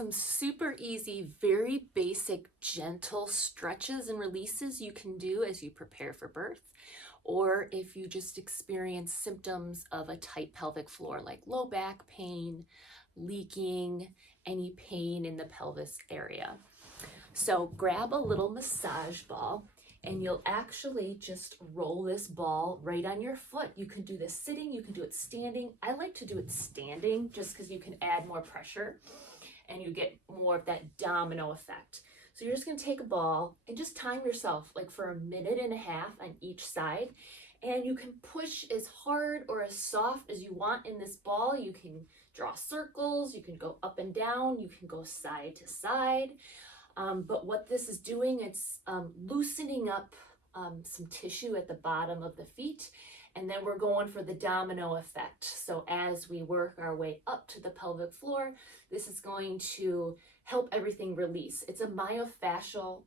some super easy, very basic, gentle stretches and releases you can do as you prepare for birth, or if you just experience symptoms of a tight pelvic floor like low back pain, leaking, any pain in the pelvis area. So grab a little massage ball and you'll actually just roll this ball right on your foot. You can do this sitting, you can do it standing. I like to do it standing just because you can add more pressure and you get more of that domino effect. So you're just gonna take a ball and just time yourself like for 1.5 minutes on each side. And you can push as hard or as soft as you want in this ball. You can draw circles, you can go up and down, you can go side to side. But what this is doing, it's loosening up some tissue at the bottom of the feet, and then we're going for the domino effect. So as we work our way up to the pelvic floor, this is going to help everything release. It's a myofascial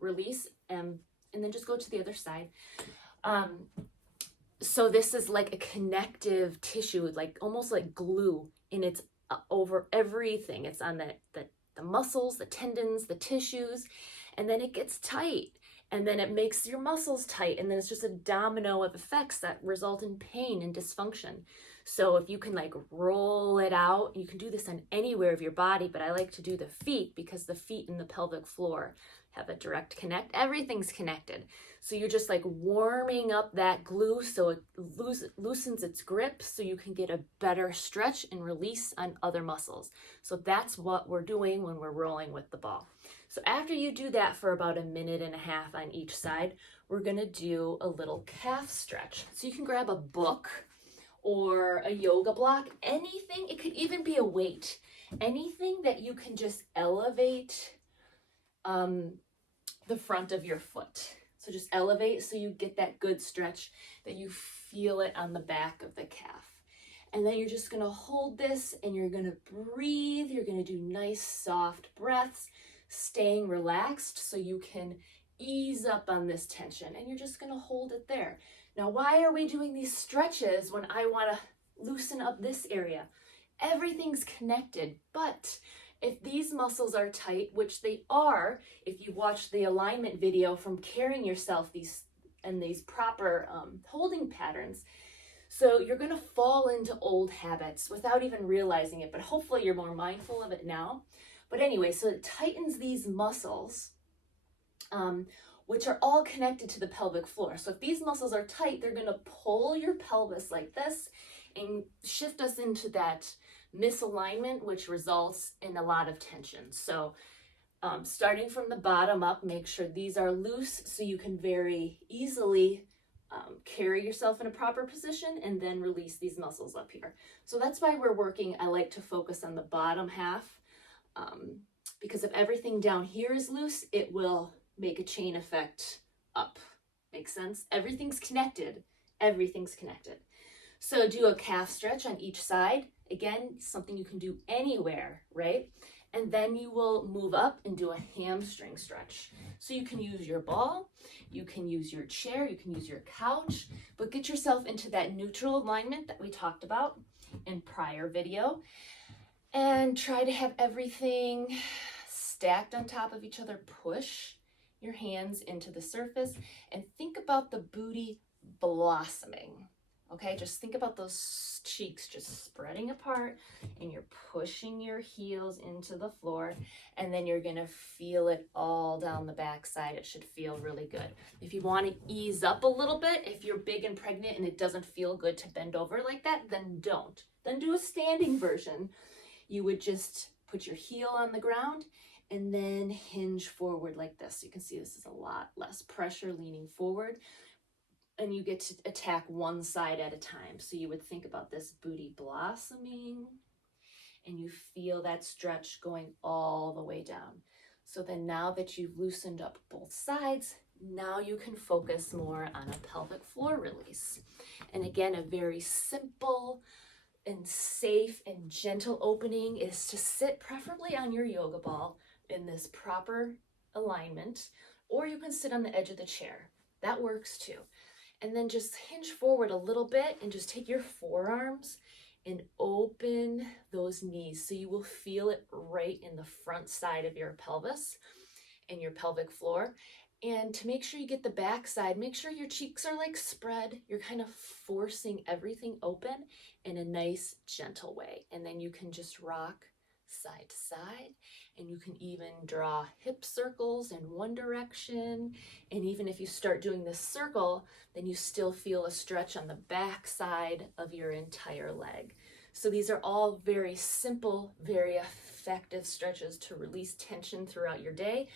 release, and then just go to the other side. So this is like a connective tissue, like almost like glue, and it's over everything. It's on the muscles, the tendons, the tissues, and then it gets tight, and then it makes your muscles tight, and then it's just a domino of effects that result in pain and dysfunction. So if you can like roll it out, you can do this on anywhere of your body, but I like to do the feet because the feet and the pelvic floor have a direct connect. Everything's connected. So you're just like warming up that glue so it loosens its grip so you can get a better stretch and release on other muscles. So that's what we're doing when we're rolling with the ball. So after you do that for about 1.5 minutes on each side, we're gonna do a little calf stretch. So you can grab a book or a yoga block, anything. It could even be a weight, anything that you can just elevate the front of your foot. So just elevate so you get that good stretch, that you feel it on the back of the calf. And then you're just gonna hold this and you're gonna breathe. You're gonna do nice soft breaths, staying relaxed so you can ease up on this tension, and you're just gonna hold it there. Now, why are we doing these stretches when I wanna loosen up this area? Everything's connected, but if these muscles are tight, which they are, if you watch the alignment video from carrying yourself these proper holding patterns, so you're gonna fall into old habits without even realizing it, but hopefully you're more mindful of it now. But anyway, so it tightens these muscles, which are all connected to the pelvic floor. So if these muscles are tight, they're gonna pull your pelvis like this and shift us into that misalignment, which results in a lot of tension. So starting from the bottom up, make sure these are loose so you can very easily carry yourself in a proper position and then release these muscles up here. So that's why we're working. I like to focus on the bottom half because if everything down here is loose, it will make a chain effect up. Makes sense? Everything's connected. Everything's connected. So do a calf stretch on each side. Again, something you can do anywhere, right? And then you will move up and do a hamstring stretch. So you can use your ball, you can use your chair, you can use your couch, but get yourself into that neutral alignment that we talked about in prior video. And try to have everything stacked on top of each other. Push your hands into the surface and think about the booty blossoming. Okay, just think about those cheeks just spreading apart, and you're pushing your heels into the floor, and then you're gonna feel it all down the backside. It should feel really good. If you want to ease up a little bit, if you're big and pregnant and it doesn't feel good to bend over like that, then don't. Then do a standing version. You would just put your heel on the ground and then hinge forward like this. You can see this is a lot less pressure leaning forward. And you get to attack one side at a time. So you would think about this booty blossoming, and you feel that stretch going all the way down. So then now that you've loosened up both sides, now you can focus more on a pelvic floor release. And again, a very simple and safe and gentle opening is to sit preferably on your yoga ball in this proper alignment, or you can sit on the edge of the chair. That works too. And then just hinge forward a little bit and just take your forearms and open those knees. So you will feel it right in the front side of your pelvis and your pelvic floor. And to make sure you get the back side, make sure your cheeks are like spread. You're kind of forcing everything open in a nice, gentle way. And then you can just rock side to side, and you can even draw hip circles in one direction. And even if you start doing this circle, then you still feel a stretch on the back side of your entire leg. So these are all very simple, very effective stretches to release tension throughout your day,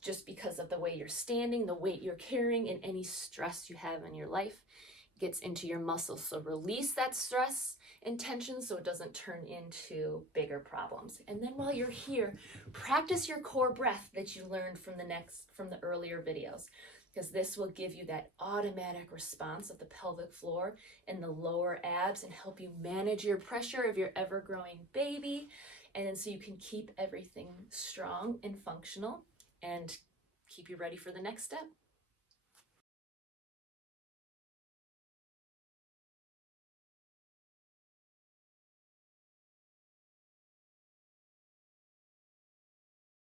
just because of the way you're standing, the weight you're carrying, and any stress you have in your life gets into your muscles. So release that stress and tension so it doesn't turn into bigger problems. And then while you're here, practice your core breath that you learned from the earlier videos, because this will give you that automatic response of the pelvic floor and the lower abs and help you manage your pressure of your ever-growing baby. And then so you can keep everything strong and functional and keep you ready for the next step.